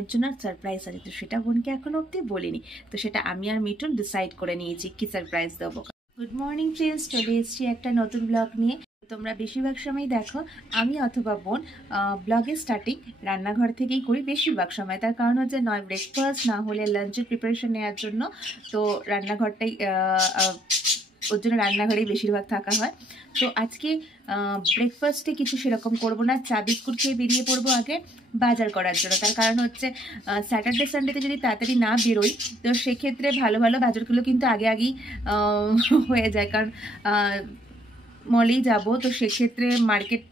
বোনের জন্য সারপ্রাইজ আছে, তো সেটা বোনকে এখনো অব্দি বলিনি। তো সেটা আমি আর মিঠুন ডিসাইড করে নিয়েছি কি সারপ্রাইজ দেবো। গুড মর্নিং ফ্রেন্ডস, চলে এসেছি একটা নতুন ব্লগ নিয়ে। তোমরা বেশিরভাগ সময় দেখো আমি অথবা বোন ব্লগের স্টার্টিং রান্নাঘর থেকেই করি বেশিরভাগ সময়। তার কারণ হচ্ছে নয় ব্রেকফাস্ট না হলে লাঞ্চের প্রিপারেশন নেওয়ার জন্য, তো রান্নাঘরটাই ওর জন্য রান্নাঘরেই বেশিরভাগ থাকা হয়। তো আজকে ব্রেকফাস্টে কিছু সেরকম করবো না, চা বিস্কুট খেয়ে বেরিয়ে পড়বো আগে বাজার করার জন্য। তার কারণ হচ্ছে স্যাটারডে সানডেতে যদি তাড়াতাড়ি না বেরোই তো সেক্ষেত্রে ভালো ভালো বাজারগুলো কিন্তু আগে আগেই হয়ে যায়। কারণ মলেই যাব, তো সেক্ষেত্রে মার্কেট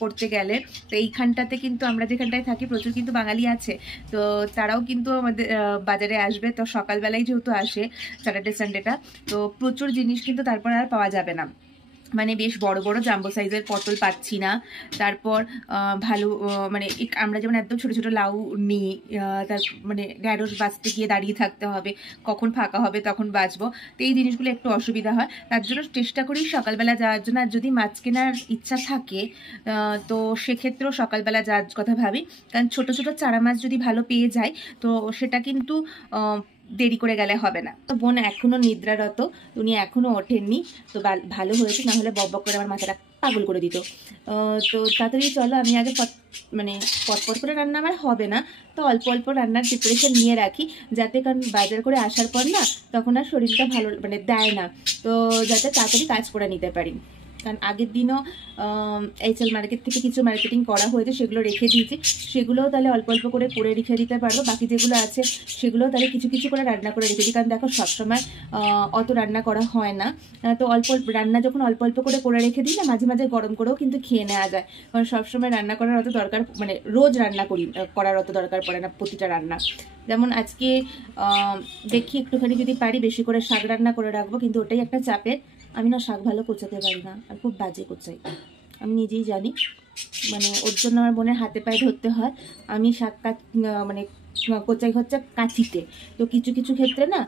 করতে গেলে তো এইখানটাতে কিন্তু আমরা যেখানটায় থাকি প্রচুর কিন্তু বাঙালি আছে, তো তারাও কিন্তু আমাদের বাজারে আসবে। তো সকালবেলায় যেহেতু আসে স্যাটারডে সানডেটা, তো প্রচুর জিনিস কিন্তু তারপর আর পাওয়া যাবে না। মানে বেশ বড় বড় জাম্বো সাইজের পটল পাচ্ছি না। তারপর ভালো মানে আমরা যেমন একদম ছোট ছোট লাউ নিই, তার মানে ঢ্যাঁড়স বাঁচতে গিয়ে দাঁড়িয়ে থাকতে হবে, কখন ফাঁকা হবে তখন বাঁচবো। তো এই জিনিসগুলো একটু অসুবিধা হয়, তার জন্য চেষ্টা করি সকালবেলা যাওয়ার জন্য। আর যদি মাছ কেনার ইচ্ছা থাকে তো সেক্ষেত্রেও সকালবেলা যাওয়ার কথা ভাবি, কারণ ছোট ছোট চারা মাছ যদি ভালো পেয়ে যায় তো সেটা কিন্তু দেরি করে গেলে হবে না। তো বোন এখনো নিদ্রারত, উনি এখনো ওঠেননি, তো ভালো হয়েছে, না হলে বক বক করে আমার মাথাটা পাগল করে দিত। তো তাড়াতাড়ি চলো, আমি আগে মানে পটপট করে রান্না আমার হবে না, তো অল্প অল্প রান্নার প্রিপারেশন নিয়ে রাখি, যাতে কারণ বাজার করে আসার পর না তখন আর শরীরটা ভালো মানে দেয় না, তো যাতে তাড়াতাড়ি কাজ করে নিতে পারি। কারণ আগের দিনও এইচএল মার্কেট থেকে কিছু মার্কেটিং করা হয়েছে, সেগুলো রেখে দিয়েছি, সেগুলোও তাহলে অল্প অল্প করে রেখে দিতে পারবো। বাকি যেগুলো আছে সেগুলোও তাহলে কিছু কিছু করে রান্না করে রেখে দিই, কারণ দেখো সবসময় অত রান্না করা হয় না। তো অল্প রান্না যখন অল্প অল্প করে রেখে দিই না, মাঝে মাঝে গরম করেও কিন্তু খেয়ে নেওয়া যায়। কারণ সবসময় রান্না করার অত দরকার মানে রোজ রান্না করার অত দরকার পড়ে না প্রতিটা রান্না। যেমন আজকে দেখি একটুখানি যদি পারি বেশি করে শাক রান্না করে রাখবো, কিন্তু ওটাই একটা চাপের। আমি না শাক ভালো কোচাতে পারি না, আর খুব বাজে কোচাই, আমি নিজেই জানি। মানে ওর জন্য আমার বোনের হাতে পায়ে ধরতে হয়। আমি শাক মানে কোচাই হচ্ছে কাঁচিতে, তো কিছু কিছু ক্ষেত্রে না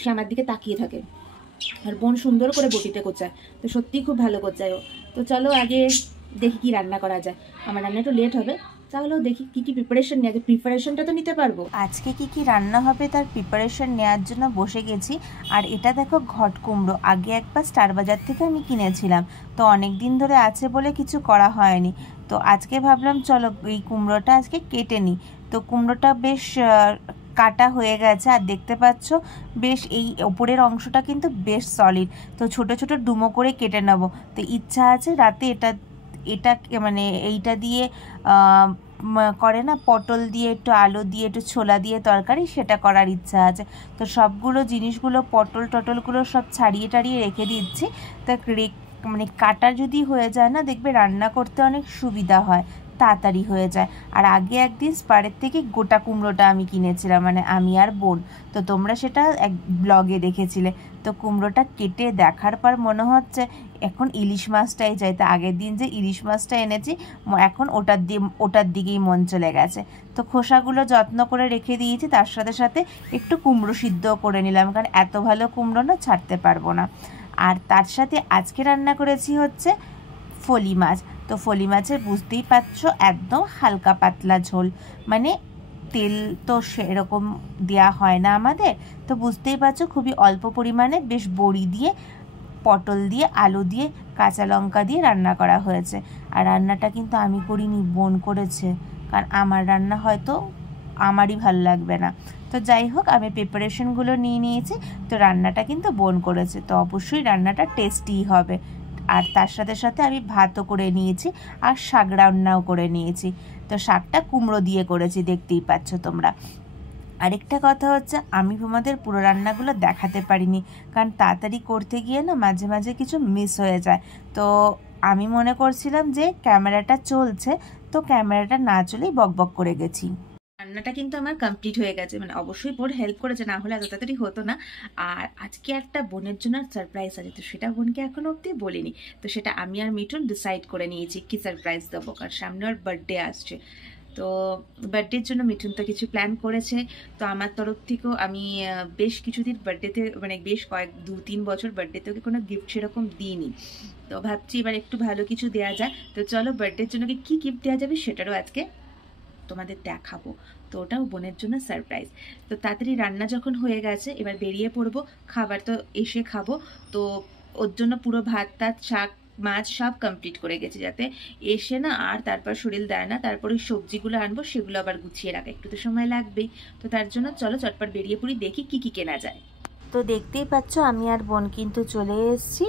সে আমার দিকে তাকিয়ে থাকে, আর বোন সুন্দর করে বটিতে কোচায়, তো সত্যিই খুব ভালো কোচায় ও। তো চলো আগে দেখি কি রান্না করা যায়। আমার রান্না একটু লেট হবে, তাহলেও দেখি কি কি প্রিপারেশন নিয়ে, আগে প্রিপারেশনটা তো নিতে পারবো। আজকে কি কি রান্না হবে তার প্রিপারেশন নেওয়ার জন্য বসে গেছি। আর এটা দেখো ঘট কুমড়ো, আগে একবার স্টার বাজার থেকে আমি কিনেছিলাম, তো অনেক দিন ধরে আছে বলে কিছু করা হয়নি। তো আজকে ভাবলাম চলো এই কুমড়োটা আজকে কেটে নিই। তো কুমড়োটা বেশ কাটা হয়ে গেছে, আর দেখতে পাচ্ছ বেশ এই ওপরের অংশটা কিন্তু বেশ সলিড। তো ছোট ছোট ডুমো করে কেটে নেব। তো ইচ্ছা আছে রাতে এটা মানে এইটা দিয়ে করে না, পটল দিয়ে একটু আলু দিয়ে একটু ছোলা দিয়ে তরকারি, সেটা করার ইচ্ছা আছে। তো সবগুলো জিনিসগুলো টটলগুলো সব ছাড়িয়ে টাড়িয়ে রেখে দিচ্ছি। তা মানে কাটা যদি হয়ে যায় না, দেখবে রান্না করতে অনেক সুবিধা হয়, তাড়াতাড়ি হয়ে যায়। আর আগে একদিন স্পারের থেকে গোটা কুমড়োটা আমি কিনেছিলাম, মানে আমি আর বোন, তো তোমরা সেটা এক ব্লগে দেখেছিলে। তো কুমড়োটা কেটে দেখার পর মনে হচ্ছে এখন ইলিশ মাছটাই চাই। তো আগের দিন যে ইলিশ মাছটা এনেছি, এখন ওটার দিকেই মন চলে গেছে। তো খোসাগুলো যত্ন করে রেখে দিয়েছি, তার সাথে সাথে একটু কুমড়ো সিদ্ধও করে নিলাম, কারণ এত ভালো কুমড়ো না ছাড়তে পারবো না। আর তার সাথে আজকে রান্না করেছি হচ্ছে ফলি মাছ। তো ফলি মাছের বুঝতেই পারছো একদম হালকা পাতলা ঝোল, মানে তেল তো সেরকম দেওয়া হয় না আমাদের, তো বুঝতেই পারছো খুবই অল্প পরিমাণে বেশ বড়ি দিয়ে, পটল দিয়ে, আলু দিয়ে, কাঁচা লঙ্কা দিয়ে রান্না করা হয়েছে। আর রান্নাটা কিন্তু আমি করিনি, বোন করেছে, কারণ আমার রান্না হয়তো আমারই ভালো লাগবে না। তো যাই হোক, আমি প্রিপারেশনগুলো নিয়ে নিয়েছি, তো রান্নাটা কিন্তু বোন করেছে, তো অবশ্যই রান্নাটা টেস্টিই হবে। আর তার সাথে সাথে আমি ভাতও করে নিয়েছি, আর শাক রান্নাও করে নিয়েছি। তো শাকটা কুমড়ো দিয়ে করেছি, দেখতেই পাচ্ছ তোমরা। আরেকটা কথা হচ্ছে, আমি তোমাদের পুরো রান্নাগুলো দেখাতে পারিনি, কারণ তাড়াতাড়ি করতে গিয়ে না মাঝে মাঝে কিছু মিস হয়ে যায়। তো আমি মনে করছিলাম যে ক্যামেরাটা চলছে, তো ক্যামেরাটা না চলেই বকবক করে গেছি। রান্নাটা কিন্তু আমার কমপ্লিট হয়ে গেছে, মানে অবশ্যই বোন হেল্প করেছে, না হলে এত তাড়াতাড়ি হতো না। আর আজকে একটা বোনের জন্য সারপ্রাইজ আছে, তো সেটা বোনকে এখনো অব্দি বলিনি, তো সেটা আমি আর মিঠুন ডিসাইড করে নিয়েছি কি সারপ্রাইজ দেবো। কারণ সামনে ওর বার্থডে আসছে, তো বার্থডের জন্য মিঠুন তো কিছু প্ল্যান করেছে। তো আমার তরফ থেকেও আমি বেশ কিছুদিন বার্থডেতে মানে বেশ 2-3 বছর বার্থডেতে ওকে কোনো গিফট সেরকম দিইনি, তো ভাবছি এবার একটু ভালো কিছু দেওয়া যায়। তো চলো বার্থডের জন্য কি গিফট দেওয়া যাবে সেটারও আজকে তোমাদের দেখাবো। তো ওটাও বোনের জন্য সারপ্রাইজ। তো তাড়াতাড়ি রান্না যখন হয়ে গেছে এবার বেরিয়ে পড়বো, খাবার তো এসে খাবো। তো ওর জন্য পুরো ভাত টাত শাক মাছ সব কমপ্লিট করে গেছি, যাতে এসে না আর তারপর শরীর দেয় না। তারপরে ওই সবজিগুলো আনবো, সেগুলো আবার গুছিয়ে রাখা একটু তো সময় লাগবেই। তো তার জন্য চলো চটপট বেরিয়ে পড়ি, দেখি কি কি কেনা যায়। তো দেখতেই পাচ্ছ আমি আর বোন কিন্তু চলে এসেছি।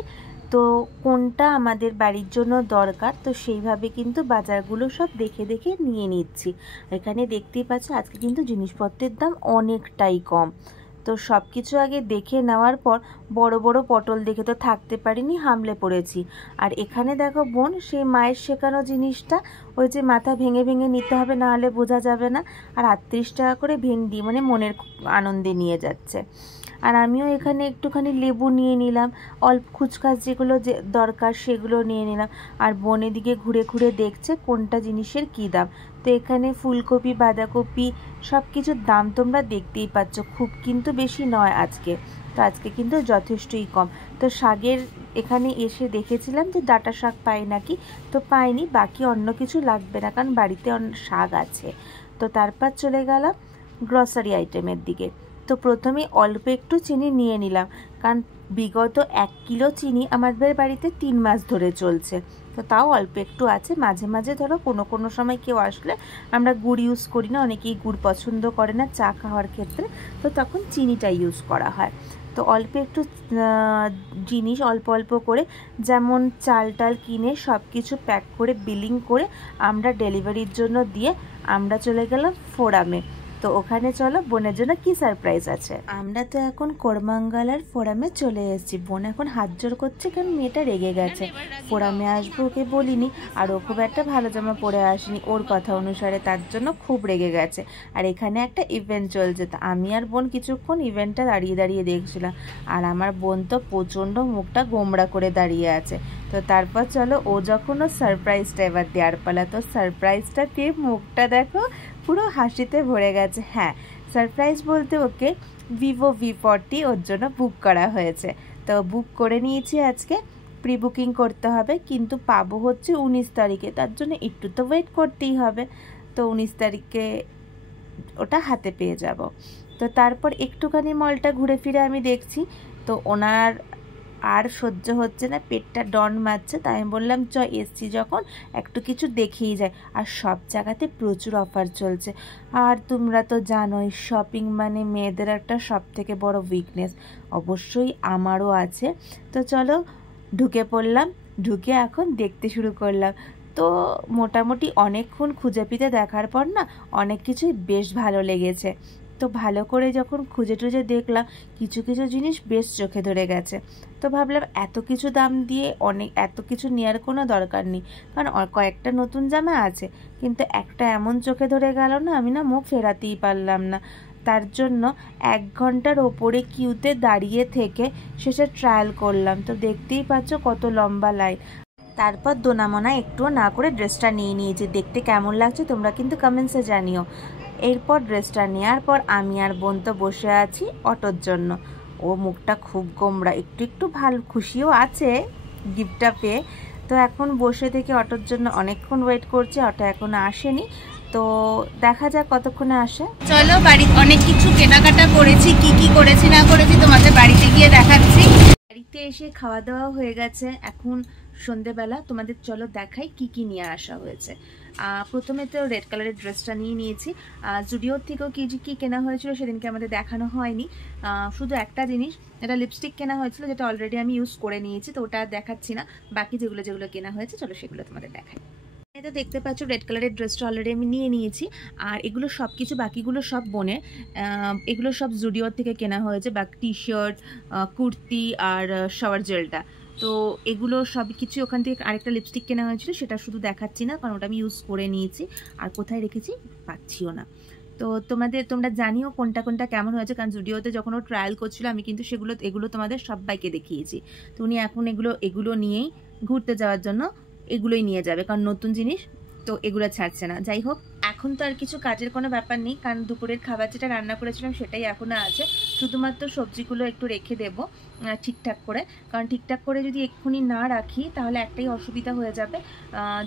তো কোনটা আমাদের বাড়ির জন্য দরকার তো সেইভাবে কিন্তু বাজারগুলো সব দেখে দেখে নিয়ে নিচ্ছি। এখানে দেখতেই পাচ্ছ আজকে কিন্তু জিনিসপত্রের দাম অনেকটাই কম। তো সব কিছু আগে দেখে নেওয়ার পর বড় বড় পটল দেখে তো থাকতে পারিনি, হামলে পড়েছি। আর এখানে দেখো বোন সেই মায়ের শেখানো জিনিসটা, ওই যে মাথা ভেঙে ভেঙে নিতে হবে, না হলে বোঝা যাবে না। আর 38 টাকা করে ভেন্ডি, মানে মনের আনন্দে নিয়ে যাচ্ছে। আর আমিও এখানে একটুখানি লেবু নিয়ে নিলাম, অল্প খুচখাচ যেগুলো যে দরকার সেগুলো নিয়ে নিলাম। আর বোন এদিকে ঘুরে ঘুরে দেখছে কোনটা জিনিসের কী দাম। তো এখানে ফুলকপি বাঁধাকপি সব কিছুর দাম তোমরা দেখতেই পাচ্ছ, খুব কিন্তু বেশি নয় আজকে। তো আজকে কিন্তু যথেষ্টই কম। তো শাকের এখানে এসে দেখেছিলাম যে ডাঁটা শাক পাই নাকি, তো পাইনি। বাকি অন্য কিছু লাগবে না, কারণ বাড়িতে শাক আছে। তো তারপর চলে গেলাম গ্রসারি আইটেমের দিকে। তো প্রথমে অল্প একটু চিনি নিয়ে নিলাম, কারণ বিগত 1 কিলো চিনি আমাদের বাড়িতে 3 মাস ধরে চলছে। তো তাও অল্প একটু আছে। মাঝে মাঝে ধরো কোনো সময় কেউ আসলে আমরা গুড় ইউজ করি না, অনেকেই গুড় পছন্দ করে না চা খাওয়ার ক্ষেত্রে, তো তখন চিনিটা ইউজ করা হয়। তো অল্প একটু জিনিস অল্প অল্প করে, যেমন চাল টাল কিনে সব কিছু প্যাক করে বিলিং করে আমরা ডেলিভারির জন্য দিয়ে আমরা চলে গেলাম ফোরামে। তো ওখানে চলো বোনের জন্য কি সারপ্রাইজ আছে। আমরা তো এখন কোরমাঙ্গালার ফোরামে চলে এসেছি। বোন এখন হাত জোর করছে কারণ মেয়েটা রেগে গেছে, ফোরামে আসবো ওকে বলিনি, আর ও খুব একটা ভালো জামা পরে আসেনি ওর কথা অনুসারে, তার জন্য খুব রেগে গেছে। আর এখানে একটা ইভেন্ট চলছে, তো আমি আর বোন কিছুক্ষণ ইভেন্টটা দাঁড়িয়ে দাঁড়িয়ে দেখছিলাম। আর আমার বোন তো প্রচণ্ড মুখটা গোমড়া করে দাঁড়িয়ে আছে। তো তারপর চলো ও যখন ওর সারপ্রাইজটা এবার দেওয়ার পালা, তো সারপ্রাইজটা দিয়ে মুখটা দেখো পুরো হাসিতে ভরে গেছে। হ্যাঁ, সারপ্রাইজ বলতে ওকে ভিভো V40 ওর জন্য বুক করা হয়েছে। তো বুক করে নিয়েছি আজকে, প্রি বুকিং করতে হবে, কিন্তু পাবো হচ্ছে 19 তারিখে। তার জন্য একটু তো ওয়েট করতেই হবে। তো 19 তারিখে ওটা হাতে পেয়ে যাব। তো তারপর একটুখানি মলটা ঘুরে ফিরে আমি দেখছি, তো ওনার আর সহ্য হচ্ছে না, পেটটা ডন মারছে। তাই আমি বললাম চ এসছি যখন একটু কিছু দেখেই যায়। আর সব জায়গাতে প্রচুর অফার চলছে। আর তোমরা তো জানোই শপিং মানে মেয়েদের একটা সব থেকে বড় উইকনেস, অবশ্যই আমারও আছে। তো চলো ঢুকে পড়লাম, ঢুকে এখন দেখতে শুরু করলাম। তো মোটামুটি অনেকক্ষণ খুঁজে পিতে দেখার পর না অনেক কিছুই বেশ ভালো লেগেছে। তো ভালো করে যখন খুঁজে টুজে দেখলাম, কিছু কিছু জিনিস বেশ চোখে ধরে গেছে। তো ভাবলাম এত কিছু দাম দিয়ে এত কিছু নেওয়ার কোনো দরকার নেই, কারণ কয়েকটা নতুন জামা আছে, কিন্তু একটা এমন চোখে ধরে গেল না, আমি না মুখ ফেরাতেই পারলাম না। তার জন্য 1 ঘন্টার ওপরে কিউতে দাঁড়িয়ে থেকে শেষে ট্রায়াল করলাম। তো দেখতেই পাচ্ছ কত লম্বা লাইন। তারপর দোনামোনা একটুও না করে ড্রেসটা নিয়ে নিয়েছি। দেখতে কেমন লাগছে তোমরা কিন্তু কমেন্টসে জানিও। এরপর ড্রেসটা নেওয়ার পর আমি আর বোন তো বসে আছি অটোর জন্য। ও মুখটা খুব গোমড়া, একটু একটু ভালো খুশিও আছে গিফটটা পেয়ে। তো এখন বসে থেকে অটোর জন্য অনেকক্ষণ ওয়েট করছে, অটো এখনো আসেনি। তো দেখা যাক কতক্ষণে আসে। চলো বাড়িতে অনেক কিছু কেনাকাটা করেছি, কি কি করেছি না করেছি তোমাদের বাড়িতে গিয়ে দেখাচ্ছি। বাড়িতে এসে খাওয়া দাওয়া হয়ে গেছে, এখন সন্ধেবেলা। তোমাদের চলো দেখাই কি কি নিয়ে আসা হয়েছে। প্রথমে তো রেড কালারের ড্রেসটা নিয়ে নিয়েছি। জুডিওর থেকেও কি কেনা হয়েছিল সেদিনকে আমাদের দেখানো হয়নি, শুধু একটা জিনিস, এটা লিপস্টিক কেনা হয়েছিল, যেটা অলরেডি আমি ইউজ করে নিয়েছি, তো ওটা দেখাচ্ছি না। বাকি যেগুলো কেনা হয়েছে চলো সেগুলো তোমাদের দেখাই। এটা দেখতে পাচ্ছ রেড কালারের ড্রেসটা অলরেডি আমি নিয়ে নিয়েছি। আর এগুলো সব কিছু বাকিগুলো সব বোনের, এগুলো সব জুডিওর থেকে কেনা হয়েছে। বা টি শার্ট, কুর্তি আর শাওয়ার জেলটা, তো এগুলো সব কিছু ওখান থেকে। আরেকটা লিপস্টিক কেনা হয়েছিল, সেটা শুধু দেখাচ্ছি না কারণ ওটা আমি ইউজ করে নিয়েছি, আর কোথায় রেখেছি পাচ্ছিও না। তো তোমরা জানিও কোনটা কোনটা কেমন হয়েছে, কারণ জুডিওতে যখন ও ট্রায়াল করছিল আমি কিন্তু এগুলো তোমাদের সবাইকে দেখিয়েছি। তো উনি এখন এগুলো নিয়েই ঘুরতে যাওয়ার জন্য এগুলোই নিয়ে যাবে, কারণ নতুন জিনিস তো এগুলো ছাড়ছে না। যাই হোক, এখন তো আর কিছু কাজের কোনো ব্যাপার নেই, কারণ দুপুরের খাবার যেটা রান্না করেছিলাম সেটাই এখনো আছে। শুধুমাত্র সবজিগুলো একটু রেখে দেবো ঠিকঠাক করে, কারণ ঠিকঠাক করে যদি এক্ষুনি না রাখি তাহলে একটাই অসুবিধা হয়ে যাবে,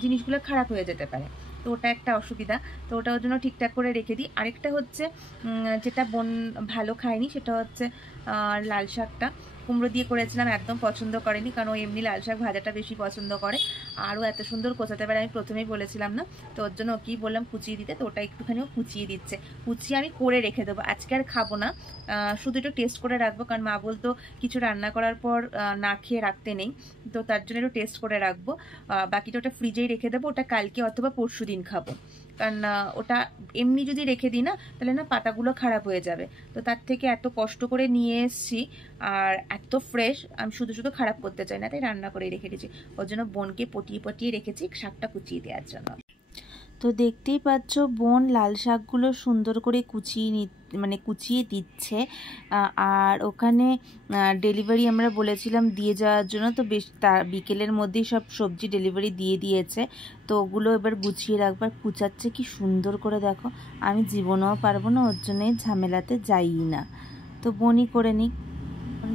জিনিসগুলো খারাপ হয়ে যেতে পারে। তো ওটা একটা অসুবিধা, তো ওটা ওর জন্য ঠিকঠাক করে রেখে দিই। আরেকটা হচ্ছে যেটা বোন ভালো খায়নি, সেটা হচ্ছে লাল শাকটা কুমড়ো দিয়ে করেছিলাম, একদম পছন্দ করেনি, কারণ ও এমনি লাল শাক ভাজাটা বেশি পছন্দ করে। আরও এত সুন্দর কোচাতে পারে, আমি প্রথমেই বলেছিলাম না, তো ওর জন্য ওকেই বললাম কুচিয়ে দিতে, তো ওটা একটুখানিও কুচিয়ে দিচ্ছে। কুচিয়ে আমি করে রেখে দেবো, আজকে আর খাবো না, শুধু একটু টেস্ট করে রাখবো, কারণ মা বলতো কিছু রান্না করার পর না খেয়ে রাখতে নেই, তো তার জন্য একটু টেস্ট করে রাখবো। বাকিটা ওটা ফ্রিজেই রেখে দেবো, ওটা কালকে অথবা পরশু দিন খাবো, কারণ ওটা এমনি যদি রেখে দিই না, তাহলে না পাতাগুলো খারাপ হয়ে যাবে। তো তার থেকে এত কষ্ট করে নিয়ে এসছি আর এত ফ্রেশ, আমি শুধু শুধু খারাপ করতে চাই না, তাই রান্না করে রেখে দিয়েছি। ওর জন্য বোনকে পটিয়ে পটিয়ে রেখেছি শাকটা কুচিয়ে দেওয়ার জন্য। তো দেখতেই পাচ্ছ বোন লাল শাকগুলো সুন্দর করে কুচিয়ে দিচ্ছে। আর ওখানে ডেলিভারি আমরা বলেছিলাম দিয়ে যাওয়ার জন্য, তো বেশ তার বিকেলের মধ্যেই সব সবজি ডেলিভারি দিয়ে দিয়েছে। তো ওগুলো এবার গুছিয়ে রাখবার, কুচাচ্ছে কি সুন্দর করে দেখো। আমি জীবনেও পারবো না, ওর জন্যে ঝামেলাতে যাই না, তো বোনই করে নিক।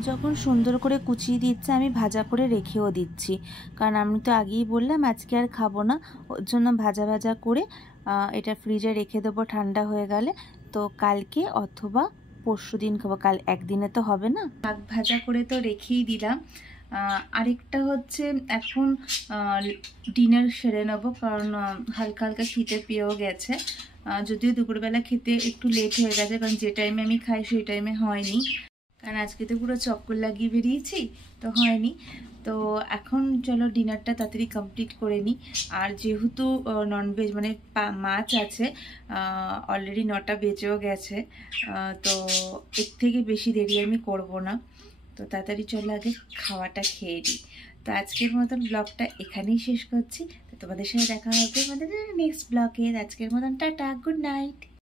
যখন সুন্দর করে কুচিয়ে দিচ্ছে আমি ভাজা করে রেখেও দিচ্ছি, কারণ আমি তো আগেই বললাম আজকে আর খাবো না, ওর জন্য ভাজা ভাজা করে এটা ফ্রিজে রেখে দেবো ঠান্ডা হয়ে গেলে, তো কালকে অথবা পরশু দিন খাবো, কাল একদিনে তো হবে না। শাক ভাজা করে তো রেখেই দিলাম। আরেকটা হচ্ছে এখন ডিনার সেরে নেবো, কারণ হালকা হালকা খিদে পেয়েও গেছে। যদিও দুপুরবেলা খেতে একটু লেট হয়ে গেছে, কারণ যে টাইমে আমি খাই সেই টাইমে হয়নি, কারণ আজকে তো পুরো চক্কর লাগিয়ে বেরিয়েছি, তো হয়নি। তো এখন চলো ডিনারটা তাড়াতাড়ি কমপ্লিট করে নিই। আর যেহেতু ননভেজ মানে মাছ আছে, অলরেডি 9টা বেজেও গেছে, তো এর থেকে বেশি দেরি আমি করব না, তো তাড়াতাড়ি চলো আগে খাওয়াটা খেয়ে নিই। তো আজকের মতন ব্লগটা এখানেই শেষ করছি, তো তোমাদের সাথে দেখা হবে আমাদের নেক্সট ব্লগে। আজকের মতন টাটা, গুড নাইট।